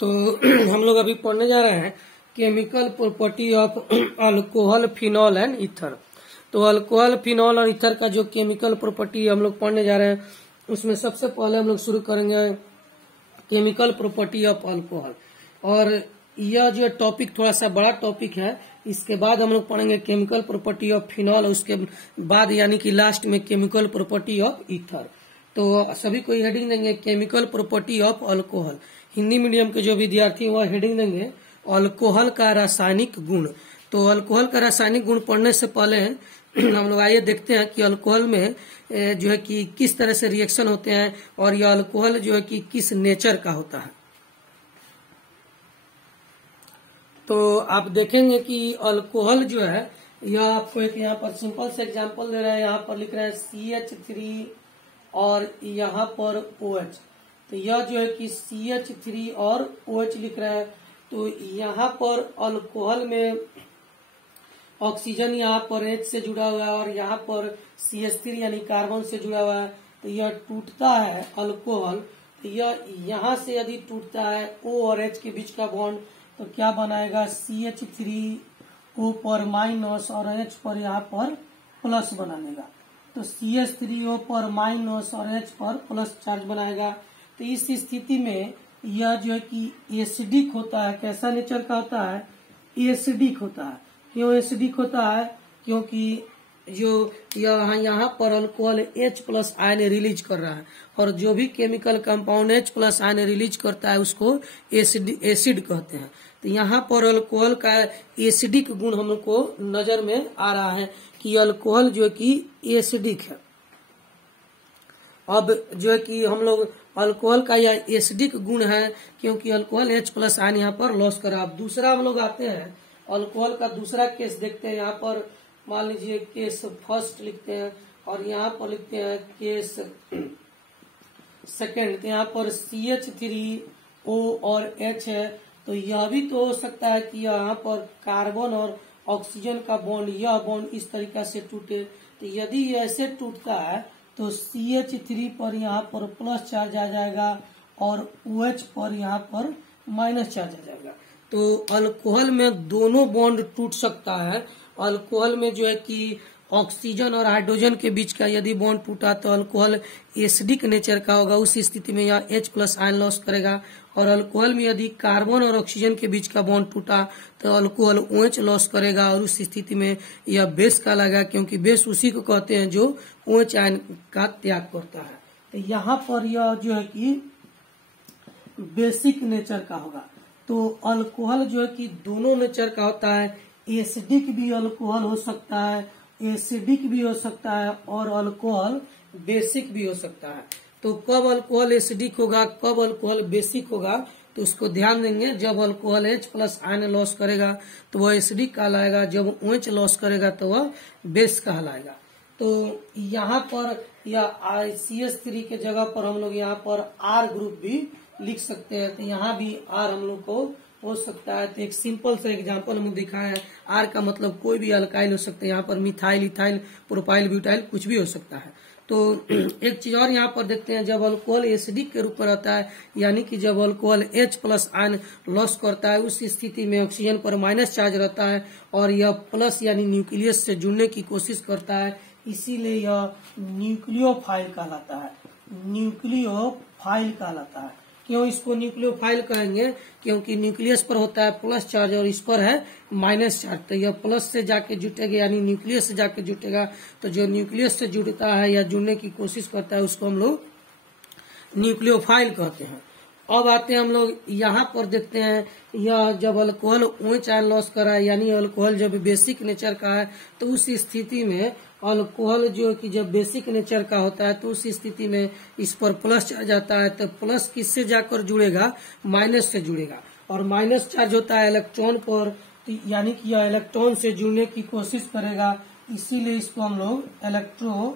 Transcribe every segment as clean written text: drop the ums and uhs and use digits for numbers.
तो हम लोग अभी पढ़ने जा रहे हैं chemical property of alcohol, phenol and ether. तो अल्कोहल, फिनॉल और ईथर का जो केमिकल प्रॉपर्टी हम लोग पढ़ने जा रहे हैं, उसमें सबसे पहले हम लोग शुरू करेंगे केमिकल प्रॉपर्टी ऑफ अल्कोहल। और यह जो टॉपिक थोड़ा सा बड़ा टॉपिक है। इसके बाद हम लोग पढ़ेंगे केमिकल प्रॉपर्टी ऑफ फिनॉल, उसके बाद यानी कि लास्ट में केमिकल प्रॉपर्टी ऑफ ईथर। तो सभी को हेडिंग देंगे chemical property of alcohol. Hindi medium के जो विद्यार्थी वह हेडिंग देंगे अल्कोहल का रासायनिक गुण। तो अल्कोहल का रासायनिक गुण पढ़ने से पहले हम लोग आइए देखते हैं कि अल्कोहल में जो है कि किस तरह से रिएक्शन होते हैं और यह अल्कोहल जो है कि किस नेचर का होता है। तो आप देखेंगे कि अल्कोहल जो है, यह आपको एक यहाँ पर सिंपल से एग्जांपल दे रहे हैं। यहाँ पर लिख रहे हैं CH3 और यहाँ पर OH। तो यह जो है कि CH3 और OH लिख रहे हैं। तो यहाँ पर अल्कोहल में ऑक्सीजन यहाँ पर H से जुड़ा हुआ है और यहाँ पर CH3 यानी कार्बन से जुड़ा हुआ है। तो यह टूटता है अल्कोहल। तो यह यहाँ से यदि टूटता है O और H के बीच का बॉन्ड, तो क्या बनाएगा CH3O पर माइनस और H पर यहाँ पर प्लस बना देगा। तो CH3O पर माइनस और H पर प्लस चार्ज बनाएगा। तो इस स्थिति में यह जो है कि एसिडिक होता है। कैसा नेचर का होता है? एसिडिक होता है। क्यों एसिडिक होता है? क्योंकि जो यहाँ पर alcohol H plus ion release कर रहा है और जो भी chemical compound H plus ion release करता है उसको एसिड कहते हैं। तो यहाँ पर अल्कोहल का एसिडिक गुण हमको नजर में आ रहा है कि अल्कोहल जो है कि एसिडिक है। अब जो है कि हम लोग अल्कोहल का यह एसिडिक गुण है क्योंकि अल्कोहल H प्लस आयन यहाँ पर लॉस कर रहा है। अब दूसरा हम लोग आते हैं अल्कोहल का दूसरा केस देखते हैं। यहाँ पर मान लीजिए केस फर्स्ट लिखते हैं और यहाँ पर लिखते हैं केस सेकेंड। तो यहाँ पर CH3O और H है। तो यह भी तो हो सकता है कि यहाँ पर कार्बन और ऑक्सीजन का बॉन्ड, यह बॉन्ड इस तरीका से टूटे। तो यदि ऐसे टूटता है तो CH3 पर यहाँ पर प्लस चार्ज आ जाएगा और OH पर यहाँ पर माइनस चार्ज आ जाएगा। तो अल्कोहल में दोनों बॉन्ड टूट सकता है। अल्कोहल में जो है कि ऑक्सीजन और हाइड्रोजन के बीच का यदि बॉन्ड टूटा तो अल्कोहल एसिडिक नेचर का होगा। उस स्थिति में यह H प्लस आयन लॉस करेगा। और अल्कोहल में यदि कार्बन और ऑक्सीजन के बीच का बॉन्ड टूटा तो अल्कोहल OH लॉस करेगा और उस स्थिति में यह बेस कहलाएगा, क्योंकि बेस उसी को कहते हैं जो OH आयन का त्याग करता है। तो यहाँ पर यह जो है कि बेसिक नेचर का होगा। तो अल्कोहल जो है कि दोनों नेचर का होता है। एसिडिक भी अल्कोहल हो सकता है, एसिडिक भी हो सकता है और अल्कोहल बेसिक भी हो सकता है। तो कब अल्कोहल एसिडिक होगा, कब अल्कोहल बेसिक होगा, तो उसको ध्यान देंगे। जब alcohol H plus iron loss करेगा तो वह एसिडिक कहलाएगा, जब OH लॉस करेगा तो वह बेस कहलाएगा। तो यहाँ पर यह CH3 के जगह पर हम लोग यहाँ पर R ग्रुप भी लिख सकते हैं। तो यहाँ भी R हम लोग को हो सकता है। तो एक सिंपल सा एग्जांपल हम दिखाया है। R का मतलब कोई भी अल्काइल हो सकता है। यहाँ पर मिथाइल, इथाइल, प्रोपाइल, ब्यूटाइल कुछ भी हो सकता है। तो एक चीज और यहाँ पर देखते हैं, जब अल्कोहल एसिडिक के रूप में रहता है, यानी कि जब alcohol H plus iron loss करता है, उस स्थिति में ऑक्सीजन पर माइनस चार्ज रहता है और यह प्लस यानी न्यूक्लियस से जुड़ने की कोशिश करता है। इसीलिए यह न्यूक्लियोफाइल कहलाता है। न्यूक्लियोफाइल कहलाता है। क्यों इसको न्यूक्लियोफाइल कहेंगे? क्योंकि न्यूक्लियस पर होता है प्लस चार्ज और इस पर है माइनस चार्ज। तो यह प्लस से जाके जुटेगा यानी न्यूक्लियस से जाके जुटेगा। तो जो न्यूक्लियस से जुड़ता है या जुड़ने की कोशिश करता है उसको हम लोग न्यूक्लियोफाइल कहते हैं। अब आते हैं हम लोग यहाँ पर देखते हैं, यह जब अल्कोहल OH आयन लॉस कर रहा है यानी अल्कोहल जब बेसिक नेचर का है, तो उस स्थिति में अल्कोहल जो कि जब बेसिक नेचर का होता है तो उस स्थिति में इस पर प्लस चार्ज आता है। तो प्लस किससे जाकर जुड़ेगा? माइनस से जुड़ेगा। और माइनस चार्ज होता है इलेक्ट्रॉन पर, तो यानी कि यह इलेक्ट्रॉन से जुड़ने की कोशिश करेगा। इसीलिए इसको हम लोग इलेक्ट्रोफाइल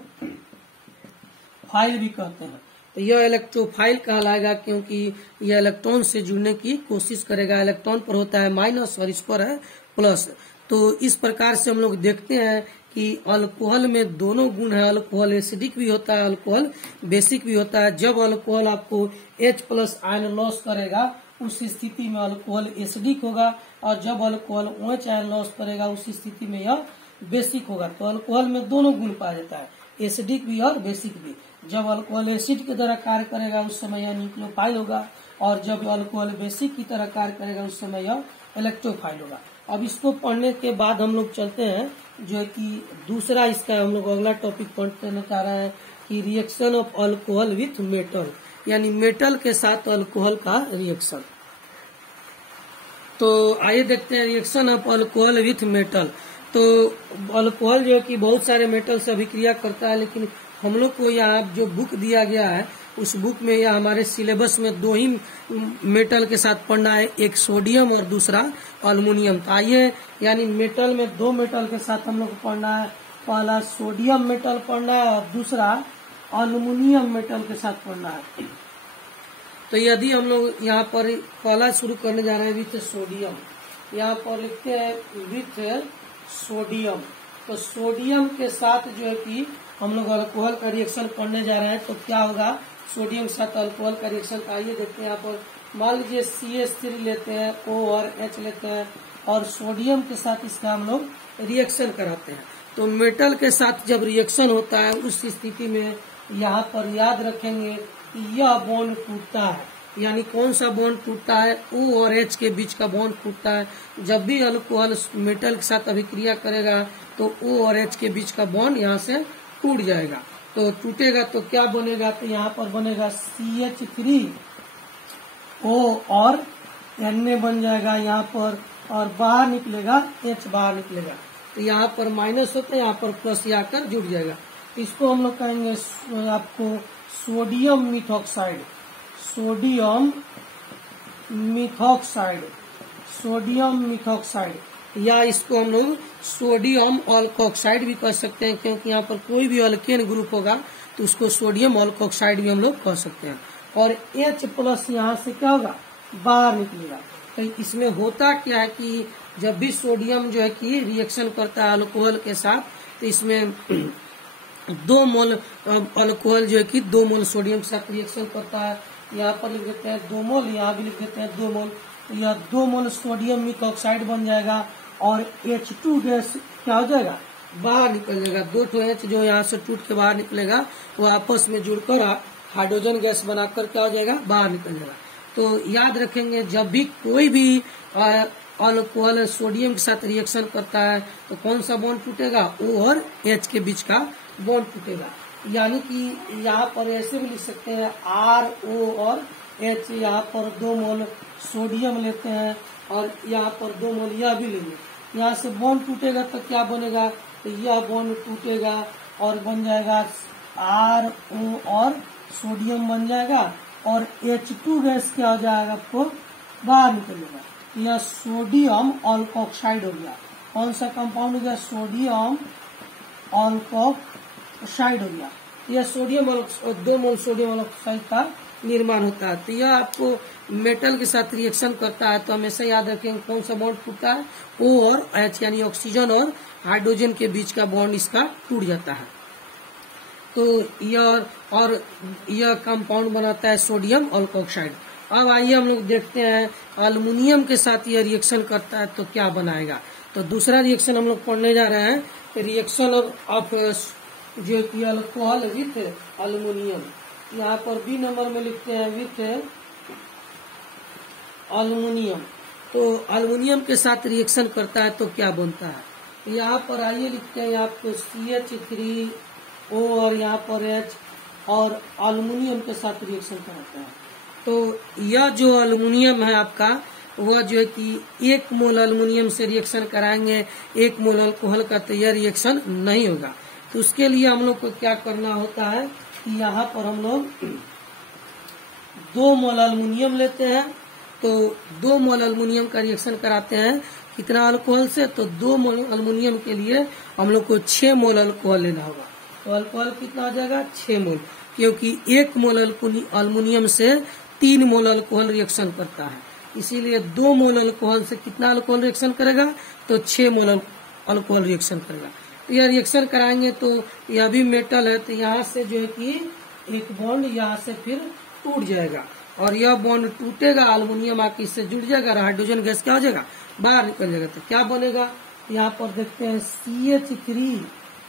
भी कहते हैं। तो यह इलेक्ट्रोफाइल कहलाएगा क्योंकि यह इलेक्ट्रॉन से जुड़ने की कोशिश करेगा। इलेक्ट्रॉन पर होता है माइनस और इस पर है प्लस। तो इस प्रकार से हम लोग देखते हैं कि अल्कोहल में दोनों गुण है, अल्कोहल एसिडिक भी होता है, अल्कोहल बेसिक भी होता है। जब अल्कोहल आपको H+ आयन लॉस करेगा उस स्थिति में अल्कोहल एसिडिक होगा, और जब अल्कोहल OH आयन लॉस करेगा उस स्थिति में यह बेसिक होगा। तो अल्कोहल में दोनों गुण पाया जाता है, एसिडिक भी और बेसिक भी। जब अल्कोहल एसिड की तरह कार्य करेगा उस समय यह न्यूक्लियोफाइल होगा, और जब अल्कोहल बेसिक की तरह कार्य करेगा उस समय यह इलेक्ट्रोफाइल होगा। अब इसको पढ़ने के बाद हम लोग चलते हैं जो कि दूसरा इसका हम लोग अगला टॉपिक पढ़ने जा रहे हैं कि reaction of alcohol with metal, यानी मेटल के साथ अल्कोहल का रिएक्शन। तो आइए देखते हैं reaction of alcohol with metal. तो अल्कोहल जो कि बहुत सारे मेटल से अभिक्रिया करता है, लेकिन हम लोग को यहाँ जो बुक दिया गया है उस बुक में या हमारे सिलेबस में दो ही मेटल के साथ पढ़ना है, एक सोडियम और दूसरा अल्युमिनियम। तो आइए, यानी मेटल में दो मेटल के साथ हम लोग को पढ़ना है, पहला सोडियम मेटल पढ़ना है और दूसरा अल्युमिनियम मेटल के साथ पढ़ना है। तो यदि हम लोग यहाँ पर पहला शुरू करने जा रहे हैं विथ सोडियम, यहाँ पर लिखते हैं विथ सोडियम। तो सोडियम के साथ जो है कि हम लोग अल्कोहल का रिएक्शन पढ़ने जा रहे हैं, तो क्या होगा सोडियम के साथ अल्कोहल का रिएक्शन। आइए देखते हैं यहाँ पर, मान लीजिए CH3 लेते हैं, O और H लेते हैं और सोडियम के साथ इसका हम लोग रिएक्शन कराते हैं। तो मेटल के साथ जब रिएक्शन होता है उस स्थिति में यहाँ पर याद रखेंगे कि यह बॉन्ड टूटता है, यानी कौन सा बॉन्ड टूटता है, O और H के बीच का बॉन्ड टूटता है। जब भी अल्कोहल मेटल के साथ अभिक्रिया करेगा तो O और H के बीच का बॉन्ड यहाँ से टूट जाएगा। तो टूटेगा तो क्या बनेगा, तो यहाँ पर बनेगा CH3O और Na बन जाएगा यहाँ पर, और बाहर निकलेगा H बाहर निकलेगा। तो यहाँ पर माइनस होता है, यहाँ पर प्लस आकर जुड़ जाएगा। इसको हम लोग कहेंगे आपको sodium methoxide, sodium methoxide, sodium methoxide, या इसको हम लोग सोडियम अल्कोक्साइड भी कह सकते हैं, क्योंकि यहाँ पर कोई भी अल्केन ग्रुप होगा तो उसको सोडियम अल्कोक्साइड भी हम लोग कह सकते हैं। और H+ यहाँ से क्या होगा, बाहर निकलेगा। तो इसमें होता क्या है कि जब भी सोडियम जो है कि रिएक्शन करता है अल्कोहल के साथ, तो इसमें 2 मोल अल्कोहल जो है कि 2 मोल सोडियम के साथ रिएक्शन करता है। यहाँ पर लिख देते हैं 2 मोल, यहाँ भी लिख देते हैं 2 मोल। यह 2 मोल सोडियम मिथॉक्साइड बन जाएगा, और H2 गैस क्या हो जाएगा, बाहर निकल जाएगा। 2 H जो यहाँ से टूट के बाहर निकलेगा वो आपस में जुड़कर हाइड्रोजन गैस बनाकर क्या हो जाएगा, बाहर निकल जाएगा। तो याद रखेंगे जब भी कोई भी अल्कोहल सोडियम के साथ रिएक्शन करता है तो कौन सा बॉन्ड टूटेगा, O और H के बीच का बॉन्ड टूटेगा। यानी कि यहाँ पर ऐसे भी लिख सकते हैं RO और H, यहाँ पर 2 मोल सोडियम लेते हैं और यहाँ पर 2 मोल यह भी लेंगे। यहाँ से बॉन्ड टूटेगा तो क्या बनेगा, तो यह बॉन्ड टूटेगा और बन जाएगा RO और सोडियम बन जाएगा, और H2 गैस क्या हो जाएगा, आपको बाहर निकलेगा। यह सोडियम अल्कोक्साइड हो गया। कौन सा कंपाउंड हो गया, सोडियम अल्कोक्साइड हो गया। यह सोडियम 2 मोल सोडियम अल्कोक्साइड का निर्माण होता है। तो यह आपको मेटल के साथ रिएक्शन करता है तो हमेशा याद रखेंगे कौन सा बॉन्ड टूटता है, O और H, यानी ऑक्सीजन और हाइड्रोजन के बीच का बॉन्ड इसका टूट जाता है। तो यह कंपाउंड बनाता है सोडियम अल्कोक्साइड। अब आइए हम लोग देखते हैं अल्युमिनियम के साथ यह रिएक्शन करता है तो क्या बनाएगा। तो दूसरा रिएक्शन हम लोग पढ़ने जा रहे हैं, रिएक्शन ऑफ जो कि अल्कोहल विथ अल्युमिनियम। यहाँ पर B नंबर में लिखते हैं विथ अल्युमिनियम। तो अल्युमिनियम के साथ रिएक्शन करता है तो क्या बनता है, यहाँ पर आइए लिखते हैं आपको CH3O और यहाँ पर H, और अल्युमिनियम के साथ रिएक्शन कराता है। तो यह जो अल्युमिनियम है आपका, वह जो है कि 1 मोल अल्युमिनियम से रिएक्शन कराएंगे 1 मोल अल्कोहल का, तो यह रिएक्शन नहीं होगा। तो उसके लिए हम लोग को क्या करना होता है कि यहाँ पर हम लोग 2 मोल अल्युमिनियम लेते हैं। तो 2 मोल अल्युमिनियम का रिएक्शन कराते हैं कितना अल्कोहल से, तो 2 मोल अल्युमिनियम के लिए हम लोग को 6 मोल अल्कोहल लेना होगा। तो अल्कोहल कितना आ जाएगा, 6 मोल, क्योंकि 1 मोल अल्युमिनियम से 3 मोल अल्कोहल रिएक्शन करता है। इसीलिए 2 मोल अल्कोहल से कितना अल्कोहल रिएक्शन करेगा, तो 6 मोल अल्कोहल रिएक्शन करेगा। यह रिएक्शन कराएंगे तो यह भी मेटल है, तो यहाँ से जो है कि एक बॉन्ड यहाँ से फिर टूट जाएगा और यह बॉन्ड टूटेगा, अल्युमिनियम आके इससे जुड़ जाएगा और हाइड्रोजन गैस क्या हो जाएगा, बाहर निकल जाएगा। तो क्या बनेगा, यहाँ पर देखते हैं CH3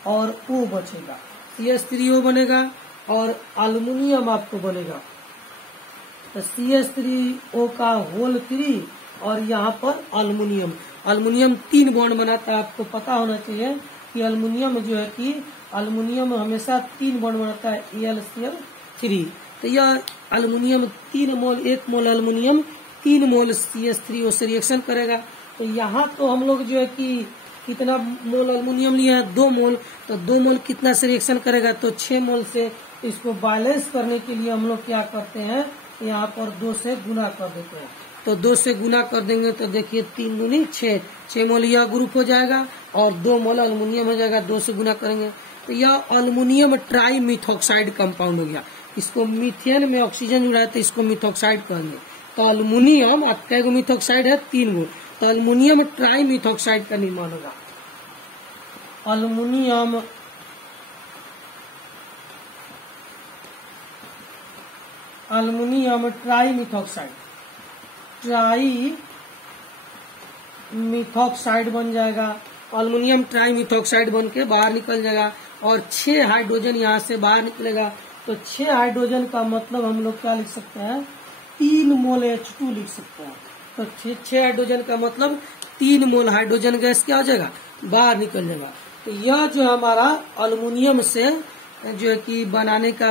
और O बचेगा, CH3O बनेगा और अल्युमिनियम आपको बनेगा। तो CH3O का होल 3 और यहाँ पर अल्युमिनियम, अल्युमिनियम 3 बॉन्ड बनाता है। आपको पता होना चाहिए कि अल्युमिनियम जो है कि अल्युमिनियम हमेशा 3 बॉन्ड बनाता है, AlCl3। तो यह अल्युमिनियम 3 मोल, 1 मोल अल्युमिनियम 3 मोल CH3O से रिएक्शन करेगा। तो यहाँ तो हम लोग जो है कि कितना मोल अल्युमिनियम लिया है, 2 मोल, तो 2 मोल कितना से रिएक्शन करेगा, तो 6 मोल से। इसको बैलेंस करने के लिए हम लोग क्या करते हैं, यहाँ पर 2 से गुना कर देते हैं। तो 2 से गुना कर देंगे तो देखिए 3 दूनी 6, 6 मोल यह ग्रुप हो जाएगा और 2 मोल अल्युमिनियम हो जाएगा। 2 से गुना करेंगे तो यह अल्युमिनियम ट्राई मिथॉक्साइड कंपाउंड हो गया। इसको मीथेन में ऑक्सीजन जुड़ा है तो इसको मिथॉक्साइड कहेंगे। तो अल्युमिनियम कै गो मिथॉक्साइड है, 3 गो, तो अल्युमिनियम ट्राई मिथॉक्साइड का निर्माण होगा। अल्युमिनियम ट्राई मिथॉक्साइड बन जाएगा। अल्युमिनियम ट्राई मिथॉक्साइड बन के बाहर निकल जाएगा और 6 हाइड्रोजन यहाँ से बाहर निकलेगा। तो 6 हाइड्रोजन का मतलब हम लोग क्या लिख सकते हैं, 3 मोल H2 लिख सकते हैं। तो 6 हाइड्रोजन का मतलब 3 मोल हाइड्रोजन गैस क्या हो जाएगा, बाहर निकल जाएगा। तो यह जो हमारा अल्युमिनियम से जो है कि बनाने का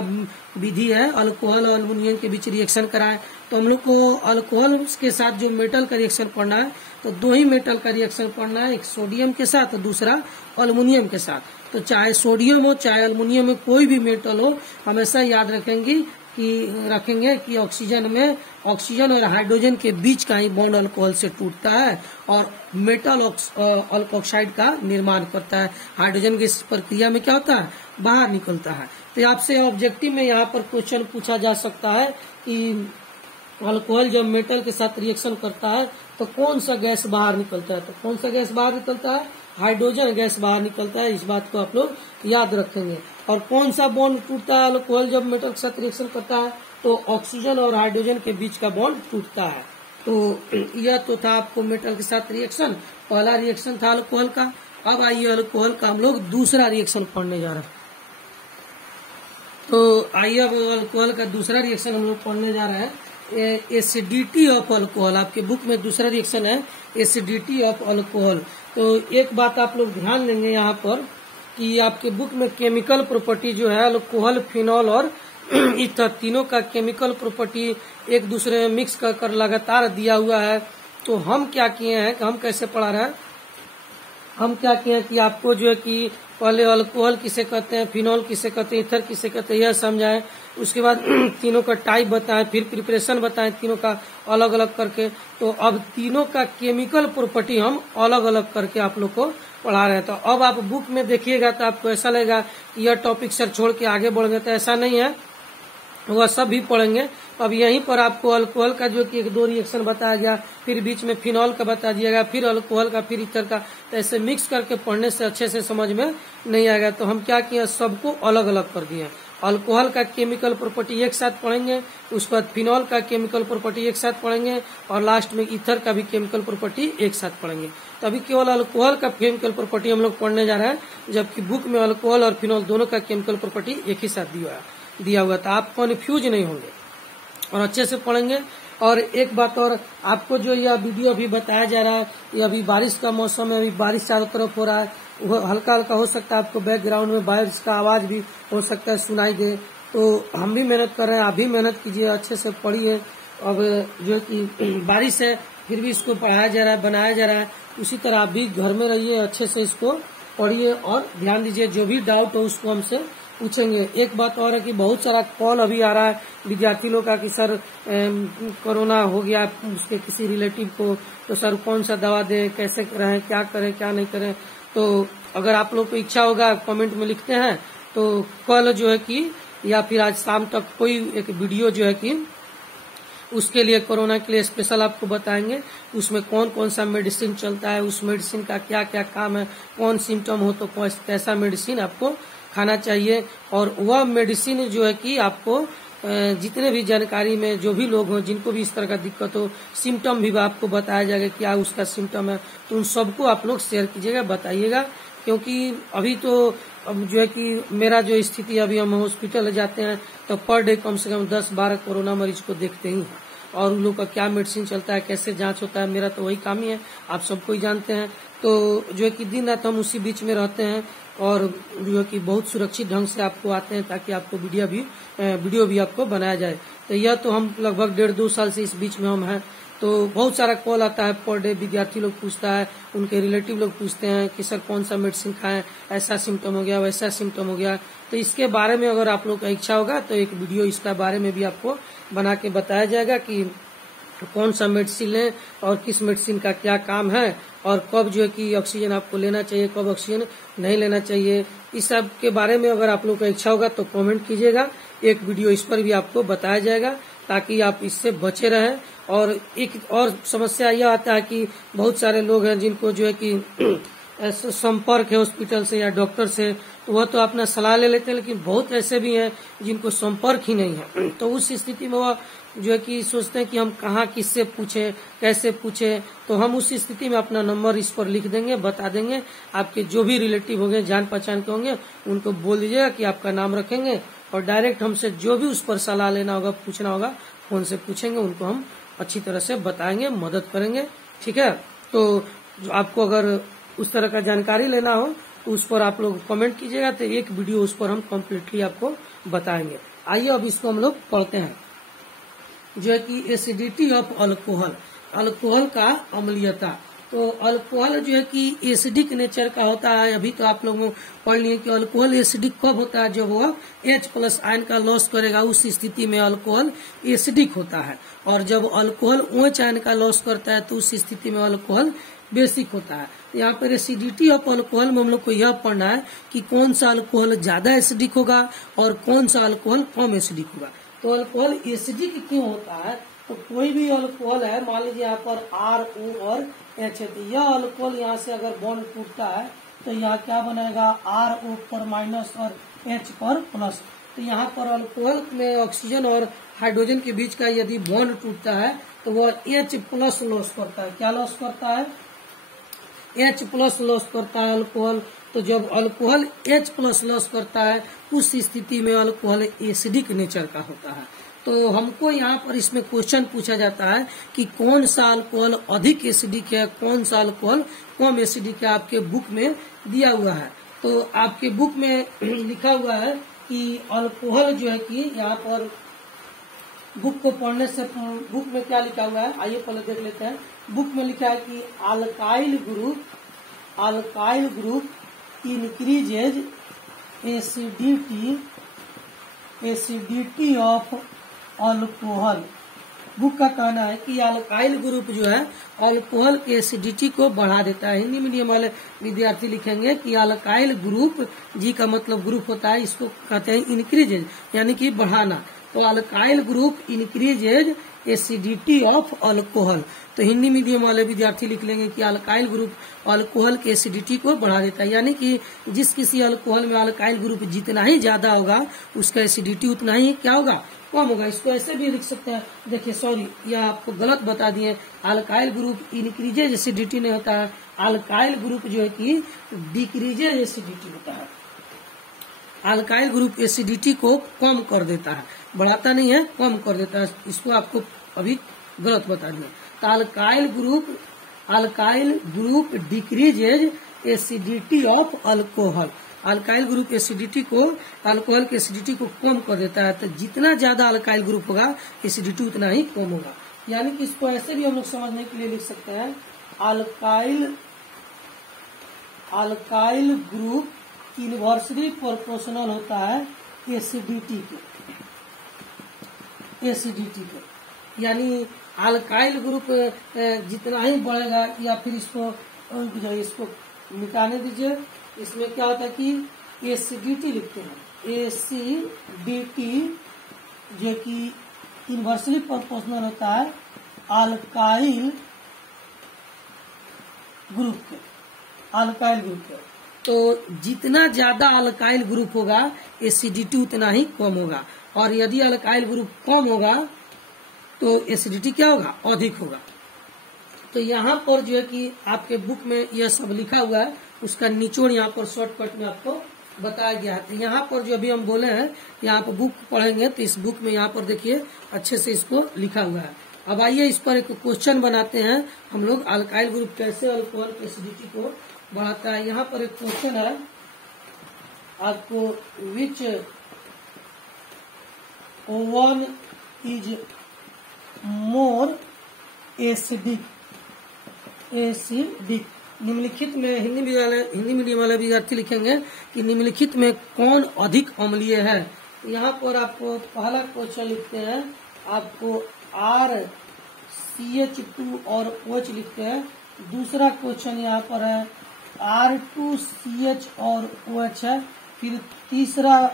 विधि है, अल्कोहल और अल्युमिनियम के बीच रिएक्शन कराएं। तो हम लोग को अल्कोहल के साथ जो मेटल का रिएक्शन पढ़ना है, तो 2 ही मेटल का रिएक्शन पढ़ना है, एक सोडियम के साथ और दूसरा अल्युमिनियम के साथ। तो चाहे सोडियम हो चाहे अल्युमिनियम में कोई भी मेटल हो, हमेशा याद रखेंगे कि ऑक्सीजन और हाइड्रोजन के बीच का ही बॉन्ड अल्कोहल से टूटता है और मेटल अल्कोक्साइड का निर्माण करता है। हाइड्रोजन की इस प्रक्रिया में क्या होता है, बाहर निकलता है। तो आपसे ऑब्जेक्टिव में यहाँ पर क्वेश्चन पूछा जा सकता है कि अल्कोहल जब मेटल के साथ रिएक्शन करता है तो कौन सा गैस बाहर निकलता है, तो कौन सा गैस बाहर निकलता है, हाइड्रोजन गैस बाहर निकलता है। इस बात को आप लोग याद रखेंगे। और कौन सा बॉन्ड टूटता है अल्कोहल जब मेटल के साथ रिएक्शन करता है, तो ऑक्सीजन और हाइड्रोजन के बीच का बॉन्ड टूटता है। तो यह तो था आपको मेटल के साथ रिएक्शन, पहला रिएक्शन था अल्कोहल का। अब आइए अल्कोहल का हम लोग दूसरा रिएक्शन पढ़ने जा रहे हैं। तो आइए अब अल्कोहल का दूसरा रिएक्शन हम लोग पढ़ने जा रहे हैं, एसिडिटी ऑफ अल्कोहल। आपके बुक में दूसरा रिएक्शन है एसिडिटी ऑफ अल्कोहल। तो एक बात आप लोग ध्यान देंगे यहाँ पर कि आपके बुक में केमिकल प्रॉपर्टी जो है अल्कोहल, फिनॉल और ईथर, तीनों का केमिकल प्रॉपर्टी एक दूसरे में मिक्स कर लगातार दिया हुआ है। तो हम क्या किए हैं, हम कैसे पढ़ा रहे हैं, हम क्या किए हैं कि आपको जो है कि पहले अल्कोहल किसे कहते हैं, फिनॉल किसे कहते हैं, ईथर किसे कहते हैं, यह समझाएं। उसके बाद तीनों का टाइप बताएं, फिर प्रिपरेशन बताएं तीनों का अलग अलग करके। तो अब तीनों का केमिकल प्रॉपर्टी हम अलग अलग करके आप लोग को पढ़ा रहे हैं। तो अब आप बुक में देखिएगा तो आपको ऐसा लगेगा कि यह टॉपिक सर छोड़ के आगे बढ़ गए, तो ऐसा नहीं है, वह सब भी पढ़ेंगे। अब यहीं पर आपको अल्कोहल का जो कि 1-2 रिएक्शन बताया गया, फिर बीच में फिनॉल का बता दिया गया, फिर अल्कोहल का, फिर ईथर का। तो ऐसे मिक्स करके पढ़ने से अच्छे से समझ में नहीं आएगा। तो हम क्या किए, सबको अलग अलग कर दिए। अल्कोहल का केमिकल प्रॉपर्टी एक साथ पढ़ेंगे, उसके बाद फिनॉल का केमिकल प्रॉपर्टी एक साथ पढ़ेंगे और लास्ट में ईथर का भी केमिकल प्रॉपर्टी एक साथ पढ़ेंगे। तो अभी केवल अल्कोहल का केमिकल प्रॉपर्टी हम लोग पढ़ने जा रहे हैं, जबकि बुक में अल्कोहल और फिनॉल दोनों का केमिकल प्रॉपर्टी एक ही साथ दिया हुआ था। आप कन्फ्यूज नहीं होंगे और अच्छे से पढ़ेंगे। और एक बात और, आपको जो यह वीडियो अभी बताया जा रहा है, ये अभी बारिश का मौसम है, अभी बारिश चारों तरफ हो रहा है, वो हल्का हल्का हो सकता है आपको बैकग्राउंड में बारिश का आवाज भी हो सकता है सुनाई दे। तो हम भी मेहनत कर रहे हैं, आप भी मेहनत कीजिए, अच्छे से पढ़िए। अब जो कि बारिश है फिर भी इसको पढ़ाया जा रहा है, बनाया जा रहा है, उसी तरह आप भी घर में रहिए, अच्छे से इसको पढ़िए और ध्यान दीजिए। जो भी डाउट हो उसको हमसे पूछेंगे। एक बात और है कि बहुत सारा कॉल अभी आ रहा है विद्यार्थी लोग का कि सर कोरोना हो गया उसके किसी रिलेटिव को, तो सर कौन सा दवा दें, कैसे रहें, क्या करें क्या नहीं करें। तो अगर आप लोग को इच्छा होगा कमेंट में लिखते हैं, तो कल जो है कि या फिर आज शाम तक कोई एक वीडियो जो है कि उसके लिए कोरोना के लिए स्पेशल आपको बताएंगे उसमें कौन कौन सा मेडिसिन चलता है, उस मेडिसिन का क्या क्या काम है, कौन सिम्टम हो तो कैसा मेडिसिन आपको खाना चाहिए। और वह मेडिसिन जो है कि आपको जितने भी जानकारी में जो भी लोग हों जिनको भी इस तरह का दिक्कत हो, सिम्टम भी आपको बताया जाएगा क्या उसका सिम्टम है, तो उन सबको आप लोग शेयर कीजिएगा, बताइएगा। क्योंकि अभी तो अब जो है कि मेरा जो स्थिति, अभी हम हॉस्पिटल जाते हैं तो पर डे कम से कम 10-12 कोरोना मरीज को देखते ही हैं, और उन लोग का क्या मेडिसिन चलता है, कैसे जांच होता है, मेरा तो वही काम ही है, आप सबको ही जानते हैं। तो जो है कि दिन रात हम उसी बीच में रहते हैं और जो है कि बहुत सुरक्षित ढंग से आपको आते हैं ताकि आपको वीडियो भी आपको बनाया जाए। तो यह तो हम लगभग 1.5-2 साल से इस बीच में हम हैं, तो बहुत सारा कॉल आता है पर डे, विद्यार्थी लोग पूछता है, उनके रिलेटिव लोग पूछते हैं कि सर कौन सा मेडिसिन खाएं, ऐसा सिम्टम हो गया, वैसा सिम्टम हो गया। तो इसके बारे में अगर आप लोग का इच्छा होगा तो एक वीडियो इसका बारे में भी आपको बना के बताया जाएगा कि कौन सा मेडिसिन लें और किस मेडिसिन का क्या काम है, और कब जो है कि ऑक्सीजन आपको लेना चाहिए, कब ऑक्सीजन नहीं लेना चाहिए। इस सब के बारे में अगर आप लोग का इच्छा होगा तो कमेंट कीजिएगा, एक वीडियो इस पर भी आपको बताया जाएगा ताकि आप इससे बचे रहें। और एक और समस्या यह आता है कि बहुत सारे लोग हैं जिनको जो है कि संपर्क है हॉस्पिटल से या डॉक्टर से, तो वह तो अपना सलाह ले लेते हैं, लेकिन बहुत ऐसे भी हैं जिनको संपर्क ही नहीं है। तो उस स्थिति में वह जो है कि सोचते हैं कि हम कहाँ किससे पूछें, कैसे पूछें। तो हम उस स्थिति में अपना नंबर इस पर लिख देंगे, बता देंगे। आपके जो भी रिलेटिव होंगे, जान पहचान के होंगे, उनको बोल दीजिएगा कि आपका नाम रखेंगे, और डायरेक्ट हमसे जो भी उस पर सलाह लेना होगा, पूछना होगा, फोन से पूछेंगे, उनको हम अच्छी तरह से बताएंगे, मदद करेंगे। ठीक है, तो आपको अगर उस तरह का जानकारी लेना हो तो उस पर आप लोग कमेंट कीजिएगा, तो एक वीडियो उस पर हम कम्प्लीटली आपको बताएंगे। आइए अब इसको हम लोग पढ़ते हैं, जो है कि एसिडिटी ऑफ अल्कोहल, अल्कोहल का अम्लीयता। तो अल्कोहल जो है कि एसिडिक नेचर का होता है। अभी तो आप लोगों पढ़ लिए कि अल्कोहल एसिडिक कब होता है, जब वह H+ आयन का लॉस करेगा, उस स्थिति में अल्कोहल एसिडिक होता है। और जब अल्कोहल OH आयन का लॉस करता है तो उस स्थिति में अल्कोहल बेसिक होता है। तो यहाँ पर एसिडिटी ऑफ अल्कोहल में हम लोग को यह पढ़ना है कि कौन सा अल्कोहल ज्यादा एसिडिक होगा और कौन सा अल्कोहल कम एसिडिक होगा। तो अल्कोहल एसिडिक क्यों होता है, तो कोई भी अल्कोहल है, मान लीजिए यहाँ पर RO और H है, तो यह अल्कोहल यहाँ से अगर बॉन्ड टूटता है तो यहाँ क्या बनेगा, RO पर माइनस और H पर प्लस। तो यहाँ पर अल्कोहल में ऑक्सीजन और हाइड्रोजन के बीच का यदि बॉन्ड टूटता है तो वह H+ लॉस करता है। क्या लॉस करता है, H+ लॉस करता है अल्कोहल। तो जब अल्कोहल H+ लॉस करता है उस स्थिति में अल्कोहल एसिडिक नेचर का होता है। तो हमको यहाँ पर इसमें क्वेश्चन पूछा जाता है कि कौन सा अल्कोहल अधिक एसिडिक है, कौन सा अल्कोहल कम एसिडिक है, आपके बुक में दिया हुआ है। तो आपके बुक में लिखा हुआ है कि अल्कोहल जो है कि यहाँ पर बुक को पढ़ने से, बुक में क्या लिखा हुआ है आइए पहले देख लेते हैं। बुक में लिखा है कि alkyl group increases acidity of alcohol. Book का कहना है कि अल्काइल ग्रुप जो है अल्कोहल की एसिडिटी को बढ़ा देता है। हिंदी मीडियम वाले विद्यार्थी लिखेंगे कि अल्काइल ग्रुप, जी का मतलब ग्रुप होता है, इसको कहते हैं इंक्रीजेज, यानी कि बढ़ाना। तो alkyl group increases acidity of alcohol. तो हिंदी मीडियम वाले विद्यार्थी लिख लेंगे कि अल्काइल ग्रुप अल्कोहल के एसिडिटी को बढ़ा देता है, यानी कि जिस किसी अल्कोहल में अल्काइल ग्रुप जितना ही ज्यादा होगा उसका एसिडिटी उतना ही क्या होगा, कम होगा। इसको ऐसे भी लिख सकते हैं, देखिए सॉरी यह आपको गलत बता दिए, अल्काइल ग्रुप इंक्रीजेज एसिडिटी नहीं होता है, अल्काइल ग्रुप जो है कि डिक्रीजेज एसिडिटी होता है। अल्काइल ग्रुप एसिडिटी को कम कर देता है, बढ़ाता नहीं है, कम कर देता है। इसको आपको अभी गलत बता दिया। तो alkyl group decreases acidity of alcohol. Alkyl group acidity को, अल्कोहल की एसिडिटी को कम कर देता है। तो जितना ज्यादा अल्काइल ग्रुप होगा एसिडिटी उतना ही कम होगा। यानी कि इसको ऐसे भी हम लोग समझने के लिए लिख सकते हैं, अल्काइल ग्रुप इनवर्सली प्रोपोर्शनल होता है एसिडिटी के। यानी अल्काइल ग्रुप जितना ही बढ़ेगा, या फिर इसको मिटाने दीजिए, इसमें क्या होता है कि एसिडिटी लिखते हैं, एसिडिटी जो कि इन्वर्सली प्रोपोर्शनल होता है अल्काइल ग्रुप के। तो जितना ज्यादा अल्काइल ग्रुप होगा एसिडिटी उतना ही कम होगा, और यदि अल्काइल ग्रुप कम होगा तो एसिडिटी क्या होगा, अधिक होगा। तो यहाँ पर जो है कि आपके बुक में यह सब लिखा हुआ है, उसका निचोड़ यहाँ पर शॉर्टकट में आपको बताया गया है। तो यहाँ पर जो अभी हम बोले हैं, यहाँ पर बुक पढ़ेंगे तो इस बुक में यहाँ पर देखिए अच्छे से इसको लिखा हुआ है। अब आइए इस पर एक क्वेश्चन बनाते हैं हम लोग, अल्काइल ग्रुप कैसे अल्कोहल की एसिडिटी को बढ़ाता है। यहाँ पर एक क्वेश्चन है आपको, which one is more acidic. निम्नलिखित में हिंदी मीडियम वाले विद्यार्थी लिखेंगे कि निम्नलिखित में कौन अधिक अम्लीय है। यहाँ पर आपको पहला क्वेश्चन लिखते हैं, आपको RCH2 और OH लिखते हैं। दूसरा क्वेश्चन यहाँ पर है R2CH और OH है। फिर तीसरा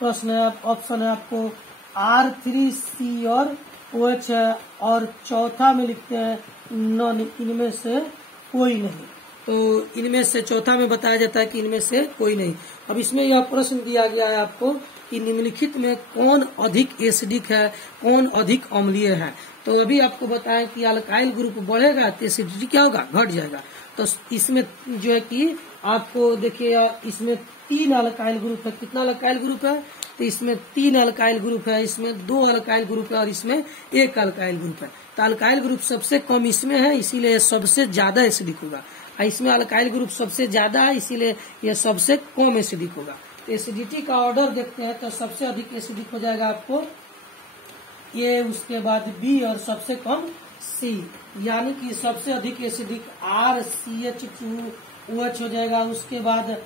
प्रश्न है, ऑप्शन है आपको R3C और OH है। और चौथा में लिखते हैं नॉन, इनमें से कोई नहीं। तो इनमें से चौथा में बताया जाता है कि इनमें से कोई नहीं। अब इसमें यह प्रश्न दिया गया है आपको कि निम्नलिखित में कौन अधिक एसिडिक है, कौन अधिक अम्लीय है। तो अभी आपको बताएं कि अल्काइल ग्रुप बढ़ेगा तो एसिडिटी क्या होगा, घट जाएगा। तो इसमें जो है कि आपको देखिए, इसमें 3 अल्काइल ग्रुप है। कितना अल्काइल ग्रुप है, तो इसमें 3 अल्काइल ग्रुप है, इसमें 2 अल्काइल ग्रुप है और इसमें 1 अल्काइल ग्रुप है। तो अल्काइल ग्रुप सबसे कम इसमें है, इसीलिए सबसे ज्यादा एसिडिक होगा। इसमें अल्काइल ग्रुप सबसे ज्यादा है, इसीलिए यह सबसे कम एसिडिक होगा। तो एसिडिटी का ऑर्डर देखते हैं, तो सबसे अधिक एसिडिक हो जाएगा आपको ए, उसके बाद बी और सबसे कम सी। यानी कि सबसे अधिक एसिडिक RCH2OH हो जाएगा, उसके बाद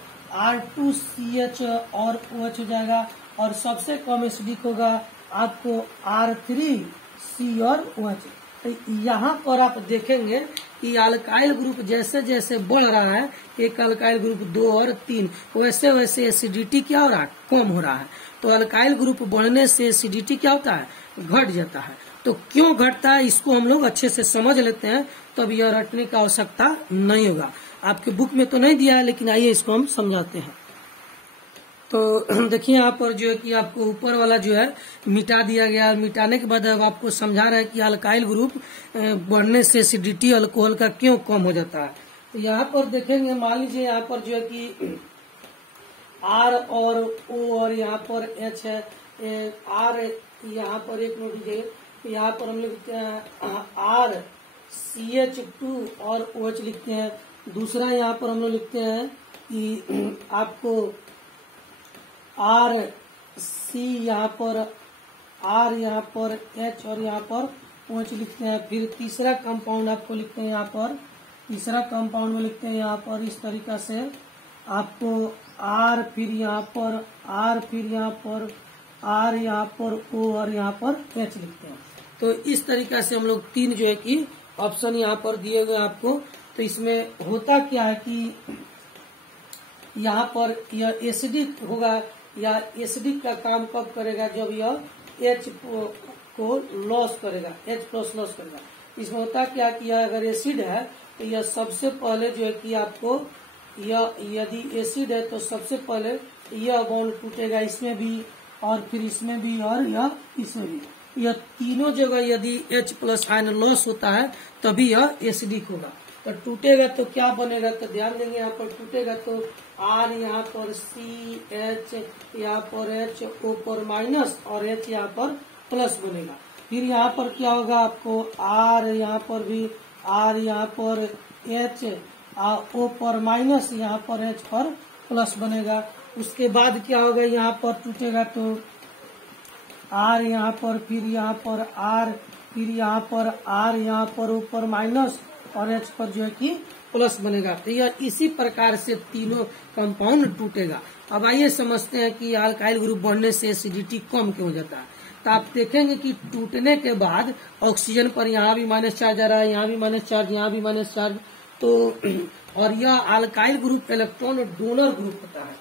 R2CH और OH हो जाएगा, और सबसे कम एसिडिक होगा आपको R3C और OH। तो यहाँ पर आप देखेंगे कि अल्काइल ग्रुप जैसे जैसे बढ़ रहा है, एक अल्काइल ग्रुप 2 और 3, वैसे वैसे एसिडिटी क्या हो रहा है, कम हो रहा है। तो अल्काइल ग्रुप बढ़ने से एसिडिटी क्या होता है, घट जाता है। तो क्यों घटता है इसको हम लोग अच्छे से समझ लेते हैं, तब यह रटने की आवश्यकता नहीं होगा। आपके बुक में तो नहीं दिया है, लेकिन आइए इसको हम समझाते हैं। तो देखिए यहाँ पर जो है कि आपको ऊपर वाला जो है मिटा दिया गया, मिटाने के बाद अब आपको समझा रहा है कि अल्काइल ग्रुप बढ़ने से एसिडिटी अल्कोहल का क्यों कम हो जाता है। तो यहाँ पर देखेंगे, मान लीजिए यहाँ पर जो है कि R और O और यहाँ पर H है। R यहाँ पर एक नोट दीजिए, यहाँ पर हम लिखते हैं RCH2 और OH लिखते हैं। दूसरा यहाँ पर हम लोग लिखते हैं कि आपको RC यहाँ पर R यहाँ पर H और यहाँ पर OH लिखते हैं। फिर तीसरा कंपाउंड आपको लिखते हैं, यहाँ पर तीसरा कंपाउंड में लिखते हैं यहाँ पर इस तरीका से आपको R, फिर यहाँ पर R, फिर यहाँ पर R, यहाँ पर O और यहाँ पर H लिखते हैं। तो इस तरीका से हम लोग 3 जो है कि ऑप्शन यहाँ पर दिए हुए आपको। तो इसमें होता क्या है कि यहाँ पर यह एसिडिक होगा, या एसिडिक का काम कब करेगा, जब यह H को लॉस करेगा, H+ लॉस करेगा। इसमें होता क्या कि यह अगर एसिड है तो यह सबसे पहले जो है कि आपको यह, यदि एसिड है तो सबसे पहले यह बॉन्ड टूटेगा, इसमें भी और फिर इसमें भी और यह इसमें भी। यह तीनों जगह यदि H+ आयन लॉस होता है तभी यह एसिडिक होगा। तो टूटेगा तो क्या बनेगा, तो ध्यान देंगे यहाँ पर टूटेगा तो R यहाँ पर CH, यहाँ पर H, O पर माइनस और H यहाँ पर प्लस बनेगा। फिर यहाँ पर क्या होगा, आपको R यहाँ पर भी R यहाँ पर H, O पर माइनस, यहाँ पर H पर प्लस बनेगा। उसके बाद क्या होगा, यहाँ पर टूटेगा तो R यहाँ पर, फिर यहाँ पर R, फिर यहाँ पर R यहाँ पर ऊपर माइनस और H पर जो है कि प्लस बनेगा। तो यह इसी प्रकार से तीनों कंपाउंड टूटेगा। अब आइए समझते हैं कि अल्काइल ग्रुप बढ़ने से एसिडिटी कम क्यों हो जाता है। तो आप देखेंगे कि टूटने के बाद ऑक्सीजन पर यहाँ भी माइनस चार्ज आ रहा है, यहाँ भी माइनस चार्ज, यहाँ भी माइनस चार्ज। तो और यह alkyl group electron donor group होता है।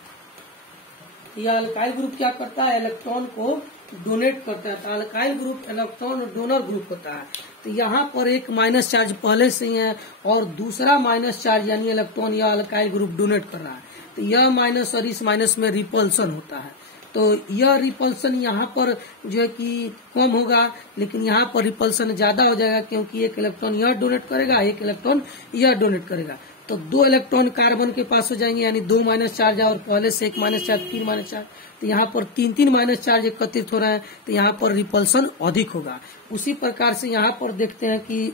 यह अल्काइल ग्रुप क्या करता है, इलेक्ट्रॉन को डोनेट करता है। तो alkyl group electron donor group होता है। तो यहाँ पर एक माइनस चार्ज पहले से ही है और दूसरा माइनस चार्ज यानी इलेक्ट्रॉन या अल्काइल ग्रुप डोनेट कर रहा है। तो यह माइनस और इस माइनस में रिपल्सन होता है। तो यह रिपल्सन यहाँ पर जो है कि कम होगा, लेकिन यहाँ पर रिपल्सन ज्यादा हो जाएगा, क्योंकि एक इलेक्ट्रॉन यह डोनेट करेगा, एक इलेक्ट्रॉन यह डोनेट करेगा। तो 2 इलेक्ट्रॉन कार्बन के पास हो जाएंगे, यानी 2 माइनस चार्ज है और पहले से 1 माइनस चार्ज, 3 माइनस चार्ज। तो यहाँ पर 3 माइनस चार्ज एकत्रित हो रहे हैं, तो यहाँ पर रिपल्सन अधिक होगा। उसी प्रकार से यहाँ पर देखते हैं कि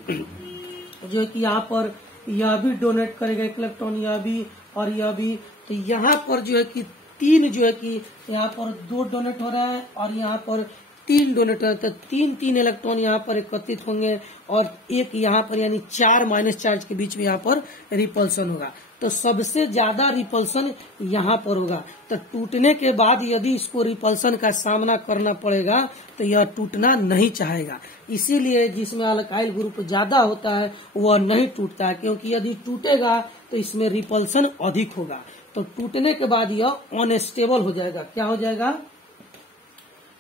जो है कि यहाँ पर यह भी डोनेट करेगा एक इलेक्ट्रॉन, यह भी और यह भी। तो यहाँ पर जो है कि 3 जो है कि यहाँ पर 2 डोनेट हो रहा है और यहाँ पर 3 डोनेट हो रहा है। तो 3 इलेक्ट्रॉन यहाँ पर एकत्रित होंगे और एक यहाँ पर यानी 4 माइनस चार्ज के बीच में यहाँ पर रिपल्सन होगा। तो सबसे ज्यादा रिपल्सन यहाँ पर होगा। तो टूटने के बाद यदि इसको रिपल्सन का सामना करना पड़ेगा तो यह टूटना नहीं चाहेगा। इसीलिए जिसमें अल्काइल ग्रुप ज्यादा होता है वह नहीं टूटता है, क्योंकि यदि टूटेगा तो इसमें रिपल्सन अधिक होगा। तो टूटने के बाद यह अनस्टेबल हो जाएगा। क्या हो जाएगा?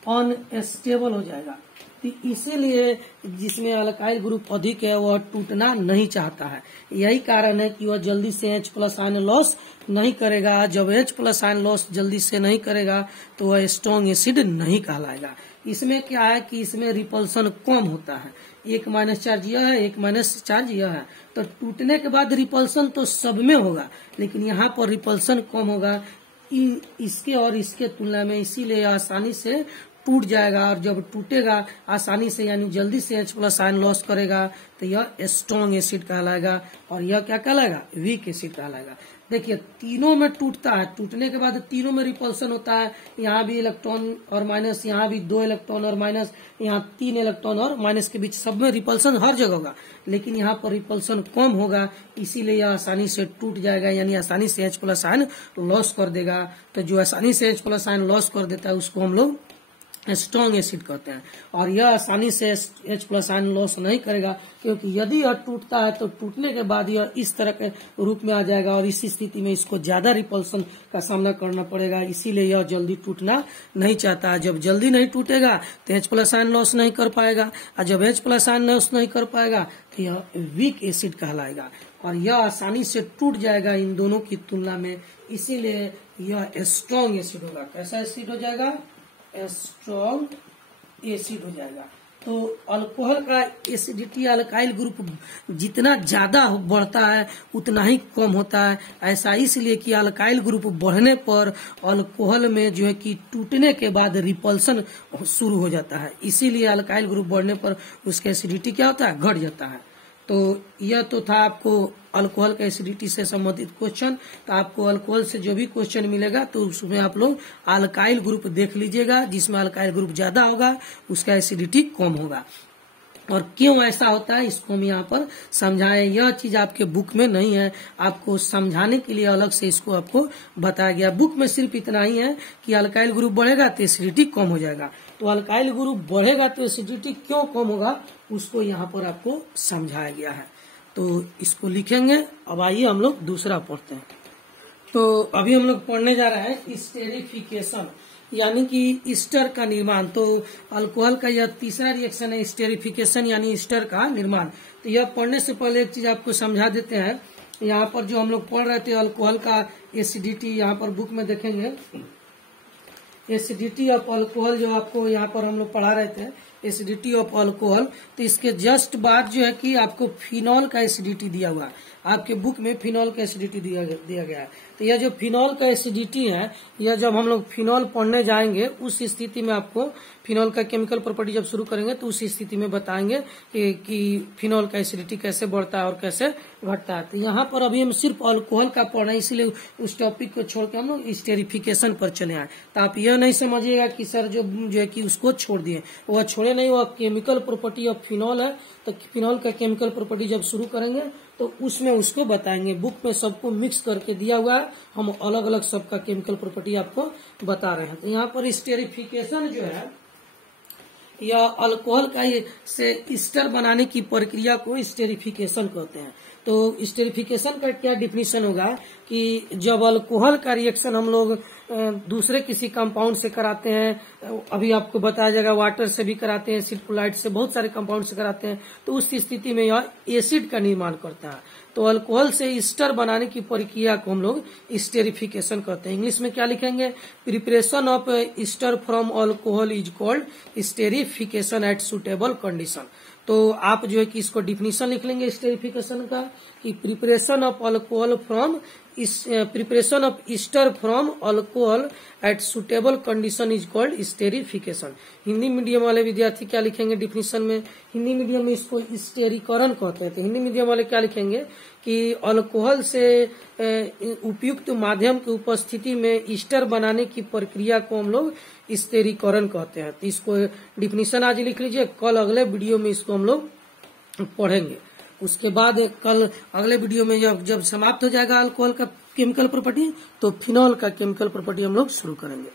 अनस्टेबल हो जाएगा। तो इसीलिए जिसमें अल्काइल ग्रुप अधिक है वह टूटना नहीं चाहता है। यही कारण है कि वह जल्दी से H+ आयन लॉस नहीं करेगा। जब H+ आयन लॉस जल्दी से नहीं करेगा तो वह स्ट्रॉन्ग एसिड नहीं कहलाएगा। इसमें क्या है कि इसमें रिपल्सन कम होता है। 1 माइनस चार्ज यह है, 1 माइनस चार्ज यह है। तो टूटने के बाद रिपल्सन तो सब में होगा, लेकिन यहाँ पर रिपल्सन कम होगा इसके और इसके तुलना में। इसीलिए आसानी से टूट जाएगा, और जब टूटेगा आसानी से यानी जल्दी से H+ आयन लॉस करेगा तो यह स्ट्रॉन्ग एसिड कहलाएगा। और यह क्या कहलाएगा? वीक एसिड कहलाएगा। देखिए तीनों में टूटता है, टूटने के बाद तीनों में रिपल्सन होता है। यहाँ भी इलेक्ट्रॉन और माइनस, यहाँ भी 2 इलेक्ट्रॉन और माइनस, यहाँ 3 इलेक्ट्रॉन और माइनस के बीच सब में रिपल्सन हर जगह होगा, लेकिन यहाँ पर रिपल्सन कम होगा। इसीलिए यह आसानी से टूट जाएगा, यानी आसानी से H+ आयन लॉस कर देगा। तो जो आसानी से H+ आयन लॉस कर देता है उसको हम लोग स्ट्रॉन्ग एसिड कहते हैं। और यह आसानी से H+ आयन लॉस नहीं करेगा, क्योंकि यदि यह टूटता है तो टूटने के बाद यह इस तरह के रूप में आ जाएगा और इस स्थिति में इसको ज्यादा रिपल्सन का सामना करना पड़ेगा। इसीलिए यह जल्दी टूटना नहीं चाहता। जब जल्दी नहीं टूटेगा तो H+ आयन लॉस नहीं कर पाएगा, और जब H+ आयन लॉस नहीं कर पाएगा तो यह वीक एसिड कहलाएगा और यह आसानी से टूट जाएगा इन दोनों की तुलना में। इसीलिए यह स्ट्रॉन्ग एसिड होगा। कैसा एसिड हो जाएगा? स्ट्रॉन्ग एसिड हो जाएगा। तो अल्कोहल का एसिडिटी अल्काइल ग्रुप जितना ज्यादा बढ़ता है उतना ही कम होता है। ऐसा इसलिए कि अल्काइल ग्रुप बढ़ने पर अल्कोहल में जो है कि टूटने के बाद रिपल्सन शुरू हो जाता है। इसीलिए अल्काइल ग्रुप बढ़ने पर उसका एसिडिटी क्या होता है? घट जाता है। तो यह तो था आपको अल्कोहल का एसिडिटी से संबंधित क्वेश्चन। तो आपको अल्कोहल से जो भी क्वेश्चन मिलेगा तो उसमें आप लोग अल्काइल ग्रुप देख लीजिएगा। जिसमें अल्काइल ग्रुप ज्यादा होगा उसका एसिडिटी कम होगा। और क्यों ऐसा होता है इसको हम यहाँ पर समझाएं। यह चीज आपके बुक में नहीं है, आपको समझाने के लिए अलग से इसको आपको बताया गया। बुक में सिर्फ इतना ही है कि अल्काइल ग्रुप बढ़ेगा तो एसिडिटी कम हो जाएगा। तो अल्काइल ग्रुप बढ़ेगा तो एसिडिटी क्यों कम होगा उसको यहाँ पर आपको समझाया गया है। तो इसको लिखेंगे। अब आइए हम लोग दूसरा पढ़ते हैं। तो अभी हम लोग पढ़ने जा रहे हैं स्टेरिफिकेशन, यानी कि ईस्टर का निर्माण। तो अल्कोहल का यह तीसरा रिएक्शन है स्टेरिफिकेशन यानी ईस्टर का निर्माण। तो यह पढ़ने से पहले एक चीज आपको समझा देते हैं। यहाँ पर जो हम लोग पढ़ रहे थे अल्कोहल का एसिडिटी, यहाँ पर बुक में देखेंगे एसिडिटी ऑफ अल्कोहल, जो आपको यहाँ पर हम लोग पढ़ा रहे थे एसिडिटी ऑफ अल्कोहल। तो इसके जस्ट बाद जो है कि आपको फिनॉल का एसिडिटी दिया हुआ है। आपके बुक में फिनॉल का एसिडिटी दिया गया है। तो यह जो फिनॉल का एसिडिटी है, यह जब हम लोग फिनॉल पढ़ने जाएंगे उस स्थिति में आपको फिनॉल का केमिकल प्रॉपर्टी जब शुरू करेंगे तो उस स्थिति में बताएंगे कि फिनॉल का एसिडिटी कैसे बढ़ता है और कैसे घटता है। तो यहाँ पर अभी हम सिर्फ अल्कोहल का पढ़ रहे हैं, इसलिए उस टॉपिक को छोड़ के हम लोग स्टेरिफिकेशन पर चले आए। तो आप यह नहीं समझिएगा कि सर जो है कि उसको छोड़ दिए, वह छोड़े नहीं, वह केमिकल प्रॉपर्टी ऑफ फिनॉल है। तो फिनॉल का केमिकल प्रॉपर्टी जब शुरू करेंगे तो उसमें उसको बताएंगे। बुक में सबको मिक्स करके दिया हुआ है, हम अलग अलग सबका केमिकल प्रॉपर्टी आपको बता रहे हैं। तो यहाँ पर स्टेरिफिकेशन जो है या अल्कोहल का से ईस्टर बनाने की प्रक्रिया को स्टेरिफिकेशन कहते हैं। तो स्टेरिफिकेशन का क्या डिफिनीशन होगा कि जब अल्कोहल का रिएक्शन हम लोग दूसरे किसी कंपाउंड से कराते हैं, अभी आपको बताया जाएगा वाटर से भी कराते हैं, सिल्फोलाइट से, बहुत सारे कंपाउंड से कराते हैं, तो उस स्थिति में यह एसिड का निर्माण करता है। तो अल्कोहल से ईस्टर बनाने की प्रक्रिया को हम लोग स्टेरिफिकेशन कहते हैं। इंग्लिश में क्या लिखेंगे? Preparation of ester from alcohol is called esterification at suitable condition. तो आप जो है कि इसको डिफिनीशन लिख लेंगे स्टेरिफिकेशन का कि preparation of alcohol from preparation of ester from alcohol at suitable condition is called esterification. Hindi medium वाले विद्यार्थी क्या लिखेंगे डिफिनीशन में? हिंदी मीडियम में इसको स्टेरीकरण कहते हैं। तो हिंदी मीडियम वाले क्या लिखेंगे कि अल्कोहल से उपयुक्त माध्यम की उपस्थिति में ईस्टर बनाने की प्रक्रिया को हम लोग स्टेरीकरण कहते हैं। तो इसको डिफिनीशन आज लिख लीजिए, कल अगले वीडियो में इसको हम लोग पढ़ेंगे। उसके बाद कल अगले वीडियो में जब समाप्त हो जाएगा अल्कोहल का केमिकल प्रॉपर्टी, तो फिनॉल का केमिकल प्रॉपर्टी हम लोग शुरू करेंगे।